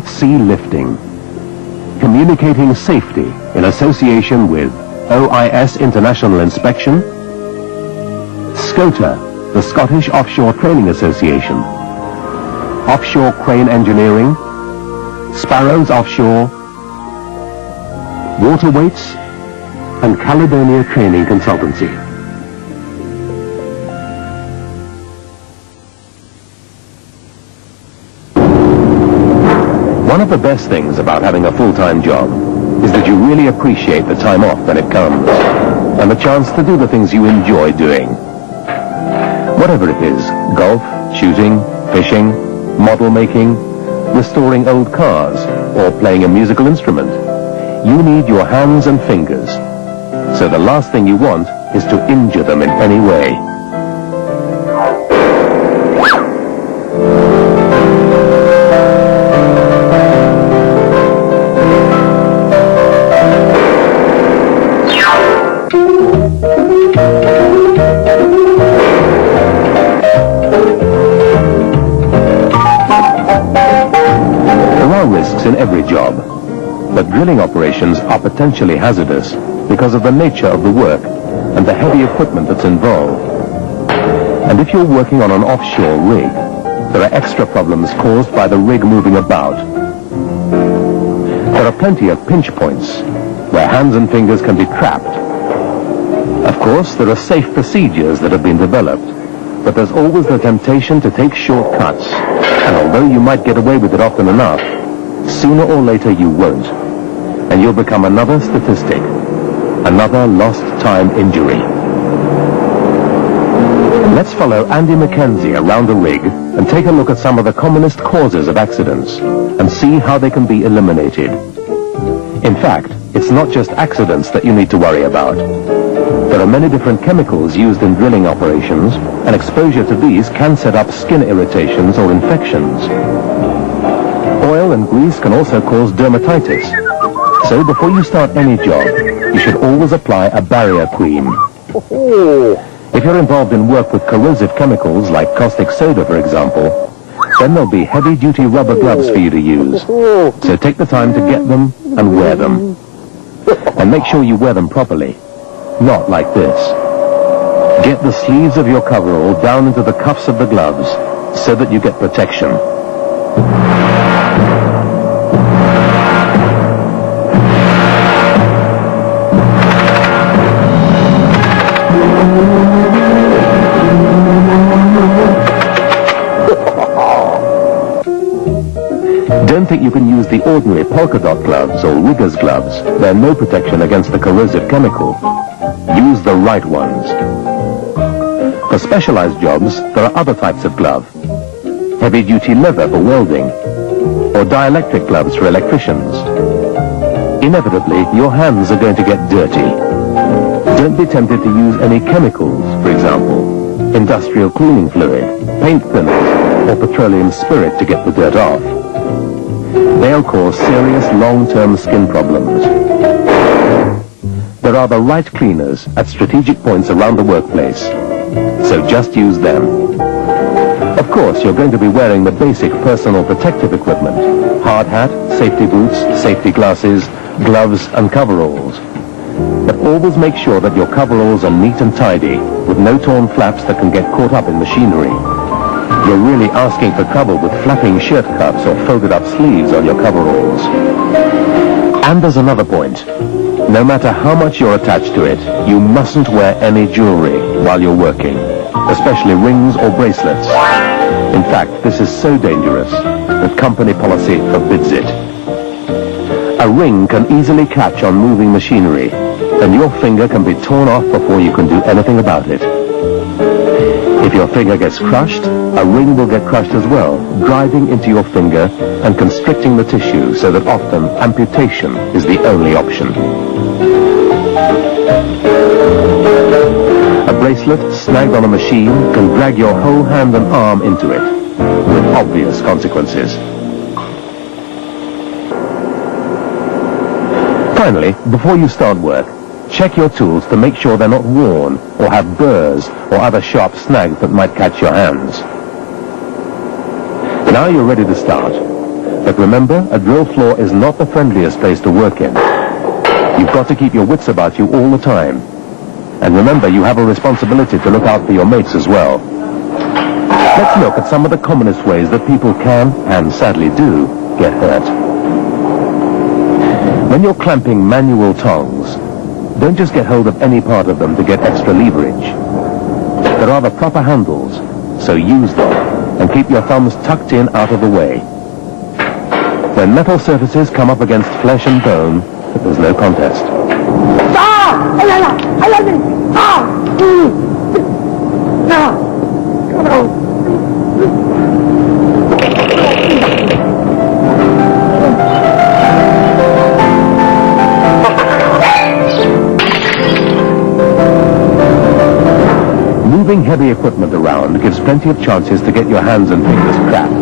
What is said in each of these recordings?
North Sea lifting. Communicating safety in association with OIS International Inspection, SCOTA, the Scottish Offshore Training Association, Offshore Crane Engineering, Sparrows Offshore, Waterweights, and Caledonia Training Consultancy. One of the best things about having a full-time job is that you really appreciate the time off when it comes, and the chance to do the things you enjoy doing. Whatever it is, golf, shooting, fishing, model making, restoring old cars, or playing a musical instrument, you need your hands and fingers. So the last thing you want is to injure them in any way. In every job, but drilling operations are potentially hazardous because of the nature of the work and the heavy equipment that's involved. And if you're working on an offshore rig, there are extra problems caused by the rig moving about. There are plenty of pinch points where hands and fingers can be trapped. Of course, there are safe procedures that have been developed, but there's always the temptation to take shortcuts, and although you might get away with it often enough, sooner or later you won't, and you'll become another statistic, another lost time injury. Let's follow Andy Mackenzie around the rig and take a look at some of the commonest causes of accidents and see how they can be eliminated. In fact, it's not just accidents that you need to worry about. There are many different chemicals used in drilling operations, and exposure to these can set up skin irritations or infections. Oil and grease can also cause dermatitis. So before you start any job, you should always apply a barrier cream. If you're involved in work with corrosive chemicals like caustic soda, for example, then there'll be heavy-duty rubber gloves for you to use. So take the time to get them and wear them. And make sure you wear them properly, not like this. Get the sleeves of your coverall down into the cuffs of the gloves so that you get protection. Don't think you can use the ordinary polka dot gloves or rigger's gloves. They're no protection against the corrosive chemical. Use the right ones. For specialized jobs, there are other types of glove. Heavy-duty leather for welding, or dielectric gloves for electricians. Inevitably, your hands are going to get dirty. Don't be tempted to use any chemicals, for example, industrial cleaning fluid, paint thinners, or petroleum spirit to get the dirt off. They'll cause serious long-term skin problems. There are the right cleaners at strategic points around the workplace, so just use them. Of course, you're going to be wearing the basic personal protective equipment: hard hat, safety boots, safety glasses, gloves, and coveralls. But always make sure that your coveralls are neat and tidy, with no torn flaps that can get caught up in machinery. You're really asking for trouble with flapping shirt cuffs or folded up sleeves on your coveralls. And there's another point. No matter how much you're attached to it, you mustn't wear any jewelry while you're working, especially rings or bracelets. In fact, this is so dangerous that company policy forbids it. A ring can easily catch on moving machinery, and your finger can be torn off before you can do anything about it. If your finger gets crushed, a ring will get crushed as well, driving into your finger and constricting the tissue so that often amputation is the only option. A bracelet snagged on a machine can drag your whole hand and arm into it, with obvious consequences. Finally, before you start work, check your tools to make sure they're not worn or have burrs or other sharp snags that might catch your hands. Now you're ready to start. But remember, a drill floor is not the friendliest place to work in. You've got to keep your wits about you all the time. And remember, you have a responsibility to look out for your mates as well. Let's look at some of the commonest ways that people can, and sadly do, get hurt. When you're clamping manual tongs, don't just get hold of any part of them to get extra leverage. There are the proper handles, so use them, and keep your thumbs tucked in out of the way. When metal surfaces come up against flesh and bone, there's no contest. Moving heavy equipment around gives plenty of chances to get your hands and fingers cracked,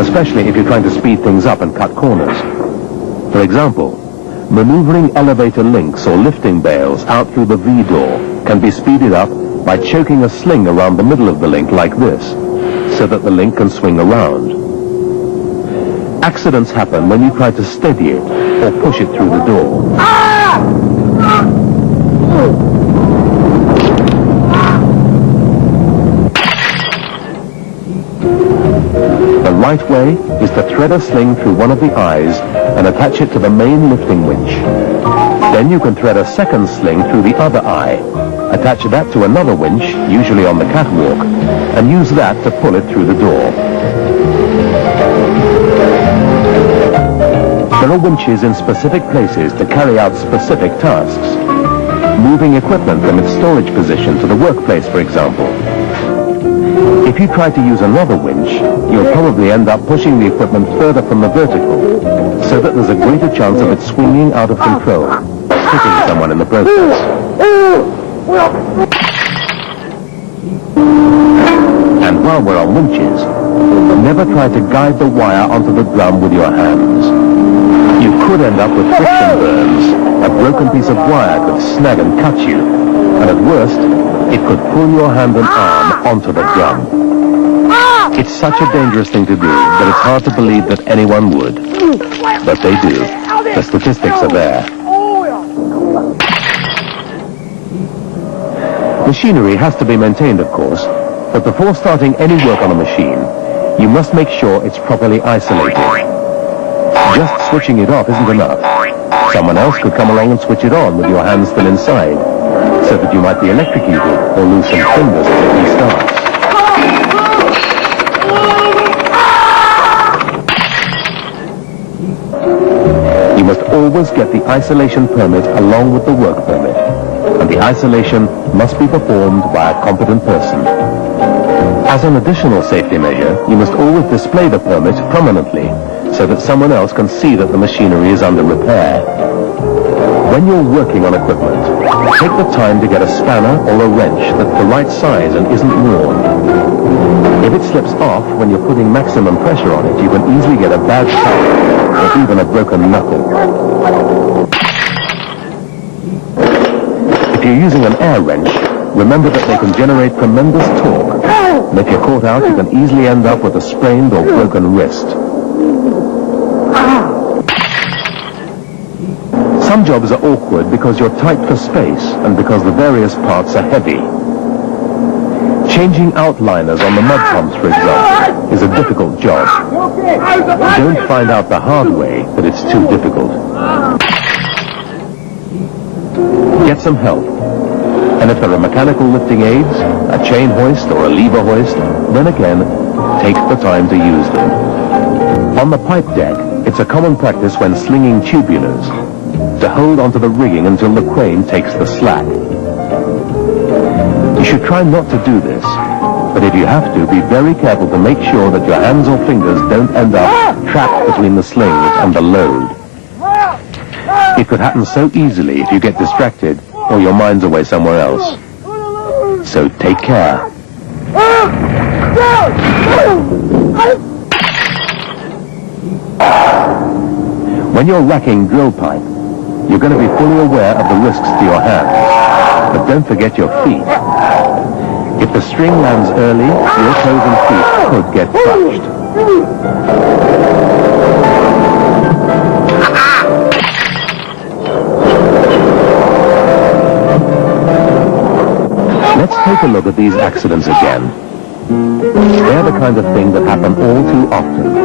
especially if you're trying to speed things up and cut corners. For example, maneuvering elevator links or lifting bales out through the V-door can be speeded up by choking a sling around the middle of the link like this, so that the link can swing around. Accidents happen when you try to steady it or push it through the door. The right way is to thread a sling through one of the eyes and attach it to the main lifting winch. Then you can thread a second sling through the other eye, attach that to another winch, usually on the catwalk, and use that to pull it through the door. There are winches in specific places to carry out specific tasks. Moving equipment from its storage position to the workplace, for example. If you try to use another winch, you'll probably end up pushing the equipment further from the vertical, so that there's a greater chance of it swinging out of control, hitting someone in the process. And while we're on winches, never try to guide the wire onto the drum with your hands. You could end up with friction burns. A broken piece of wire could snag and cut you, and at worst, it could pull your hand and arm onto the drum. It's such a dangerous thing to do that it's hard to believe that anyone would. But they do. The statistics are there. Machinery has to be maintained, of course, but before starting any work on a machine, you must make sure it's properly isolated. Just switching it off isn't enough. Someone else could come along and switch it on with your hands still inside, so that you might be electrocuted or lose some fingers as it restarts. You must always get the isolation permit along with the work permit, and the isolation must be performed by a competent person. As an additional safety measure, you must always display the permit prominently, so that someone else can see that the machinery is under repair. When you're working on equipment, take the time to get a spanner or a wrench that's the right size and isn't worn. If it slips off when you're putting maximum pressure on it, you can easily get a bad cut or even a broken knuckle. If you're using an air wrench, remember that they can generate tremendous torque. And if you're caught out, you can easily end up with a sprained or broken wrist. Some jobs are awkward because you're tight for space and because the various parts are heavy. Changing outliners on the mud pumps, for example, is a difficult job. Don't find out the hard way that it's too difficult. Get some help. And if there are mechanical lifting aids, a chain hoist or a lever hoist, then again, take the time to use them. On the pipe deck, it's a common practice when slinging tubulars to hold onto the rigging until the crane takes the slack. You should try not to do this, but if you have to, be very careful to make sure that your hands or fingers don't end up trapped between the slings and the load. It could happen so easily if you get distracted or your mind's away somewhere else. So take care. When you're racking drill pipe, you're going to be fully aware of the risks to your hands, but don't forget your feet. If the string lands early, your toes and feet could get crushed. take a look at these accidents again. They're the kind of thing that happen all too often,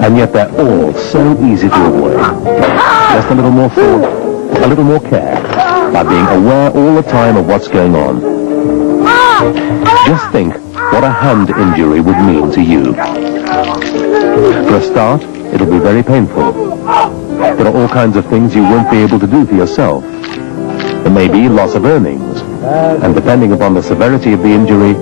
and yet they're all so easy to avoid. Just a little more thought, a little more care, by being aware all the time of what's going on. Just think what a hand injury would mean to you. For a start, it'll be very painful. There are all kinds of things you won't be able to do for yourself. There may be loss of earnings, and depending upon the severity of the injury,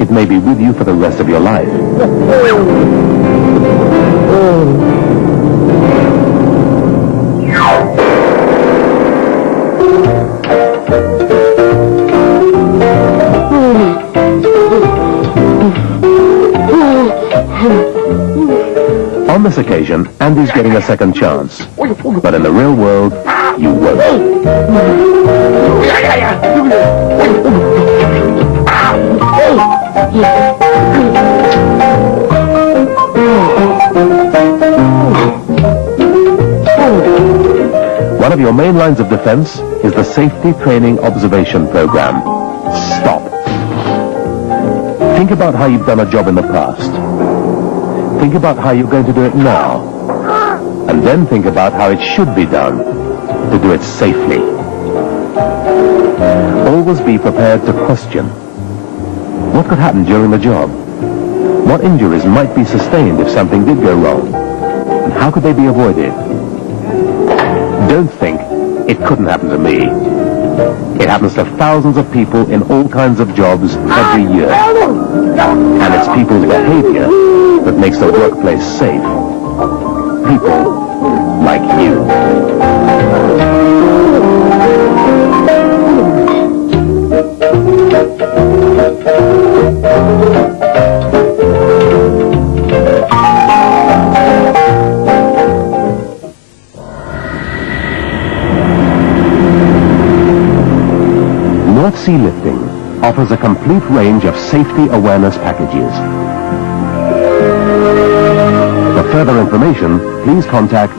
it may be with you for the rest of your life. On this occasion, Andy's getting a second chance. But in the real world, you won't. One of your main lines of defense is the Safety Training Observation Program. Stop. Think about how you've done a job in the past. Think about how you're going to do it now. And then think about how it should be done to do it safely. Always be prepared to question. What could happen during the job? What injuries might be sustained if something did go wrong? And how could they be avoided? Don't think, it couldn't happen to me. It happens to thousands of people in all kinds of jobs every year. And it's people's behavior that makes the workplace safe. People like you. North Sea Lifting offers a complete range of safety awareness packages. For further information, please contact